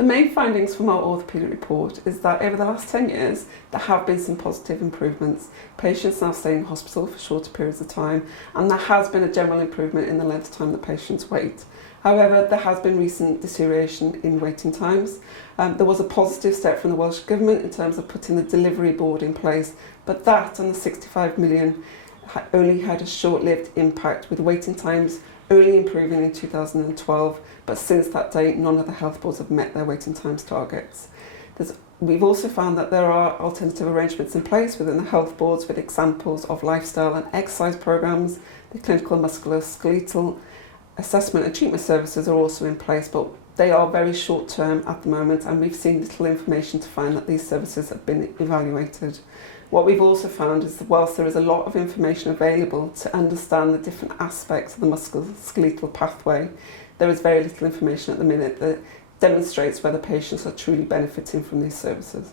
The main findings from our orthopaedic report is that over the last 10 years, there have been some positive improvements. Patients now stay in hospital for shorter periods of time, and there has been a general improvement in the length of time the patients wait. However, there has been recent deterioration in waiting times. There was a positive step from the Welsh Government in terms of putting the delivery board in place, but that and the 65 million only had a short-lived impact, with waiting times only improving in 2012, but since that date none of the health boards have met their waiting times targets. We've also found that there are alternative arrangements in place within the health boards with examples of lifestyle and exercise programmes. The clinical musculoskeletal assessment and treatment services are also in place, but they are very short term at the moment, and we've seen little information to find that these services have been evaluated. What we've also found is that whilst there is a lot of information available to understand the different aspects of the musculoskeletal pathway, there is very little information at the minute that demonstrates whether patients are truly benefiting from these services.